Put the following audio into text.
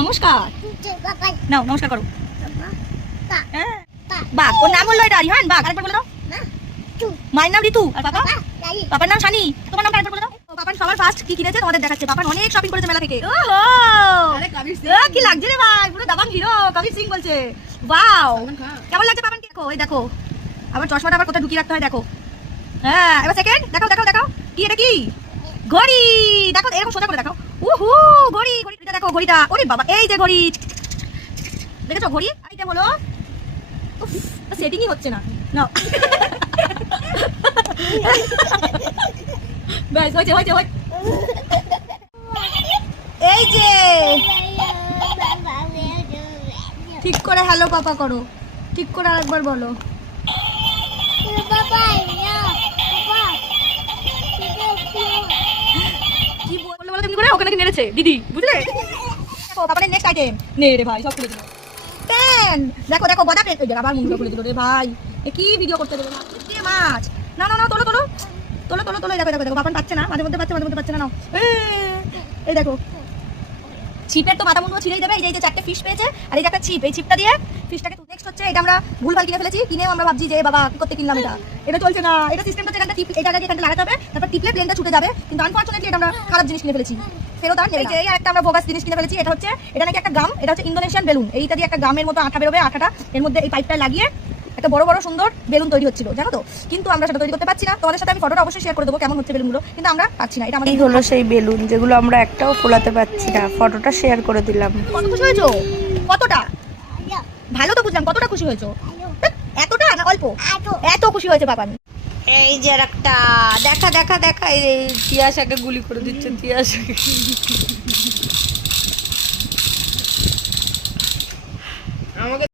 নমস্কার নাও, নমস্কার করো। বাঘ, ওর নাম বললো এটা রিহান। বাঘ, আরেকবার বলে দাও। মায়ের নাম ঋতু আর পাপার নাম সানি। তোমার নাম আরেকবার বলে দাও। পাপান সবার ফার্স্ট কি কিনেছে তোমাদের দেখাচ্ছে। পাপান অনেক শপিং করেছে মেলা থেকে। ওহো, কি লাগছে রে ভাই, পুরো দাবাং হিরো কবির সিং বলছে। ওয়াও, কেমন লাগছে পাপান? দেখো, এই দেখো আবার চশমাটা আবার কোথায় ঢুকিয়ে রাখতে হয় দেখো। হ্যাঁ, এবার সেকেন্ড দেখো দেখো দেখো কি এটা, কি ঘড়ি। দেখো এরকম সোজা করে দেখো। উহু, ঘড়ি, ঘড়িটা দেখো, ঘড়িটা। ওরে বাবা, এই যে ঘড়ি, দেখেছো ঘড়ি? এইটা হলো সেটিংই হচ্ছে না। নাও, ব্যাস হয়েছে হয়েছে হয়েছে। এই যে ঠিক করে হ্যালো পাপা করো, ঠিক করে আরেকবার বলো। কি বললো বলো তুমি করে? ওখানে কি নেড়েছে দিদি, বুঝলে? দেখো পাপানের নেক্সট আইটেম। নে রে ভাই, সব খুলে দিল। পেন দেখো দেখো, বাদা পেন। ওই আবার মুখটা খুলে দিল রে ভাই। এ কি ভিডিও করতে দেবে না? কে মাছ? না না না, তোলো তোলো তোলো তোলো তোলো। দেখো দেখো দেখো, পাপান পাচ্ছে না, মাঝে মধ্যে পাচ্ছে, মাঝে মধ্যে পাচ্ছে না। নাও, এই দেখো ছিপের তো মাথা মুন্ডু ছিঁড়েই দেবে। এই যে চারটে ফিশ পেয়েছে, আর এই যে একটা ছিপ, এই ছিপটা দিয়ে ফিশটাকে নেক্সট হচ্ছে। এটা আমরা ভুলভাল কিনে ফেলেছি, কিনেও আমরা ভাবছি যে বাবা কি করতে কিনলাম এটা, এটা চলছে না। এটা সিস্টেমটা হচ্ছে এখানটা টিপ, এটা আগে এখানটা লাগাতে হবে, তারপর টিপলে প্লেনটা ছুটে যাবে। কিন্তু আনফরচুনেটলি এটা আমরা খারাপ জিনিস কিনে ফেলেছি, ফেরত আর নেবে না। এই একটা আমরা বোগাস জিনিস কিনে ফেলেছি। এটা হচ্ছে, এটা নাকি একটা গাম, এটা হচ্ছে ইন্দোনেশিয়ান বেলুন। এইটা দিয়ে একটা গামের মতো আঠা বেরোবে, আঠাটা এর মধ্যে এই পাইপটা লাগিয়ে একটা বড় বড় সুন্দর বেলুন তৈরি হচ্ছিল, জানো তো? কিন্তু আমরা সেটা তৈরি করতে পারছি না। তোমাদের সাথে আমি ফটোটা অবশ্যই শেয়ার করে দেবো কেমন হচ্ছে বেলুনগুলো, কিন্তু আমরা পাচ্ছি না। এটা আমাদের হলো সেই বেলুন যেগুলো আমরা একটাও ফোলাতে পারছি না। ফটোটা শেয়ার করে দিলাম। কত খুশি হয়েছো? কতটা ভালো তো বুঝলাম, কতটা খুশি হয়েছো? এতটা না অল্প? এত খুশি হয়েছে বাবা। এই যে একটা দেখা দেখা দেখা, এই তিয়াশাকে গুলি করে দিচ্ছে। তিয়াশাকে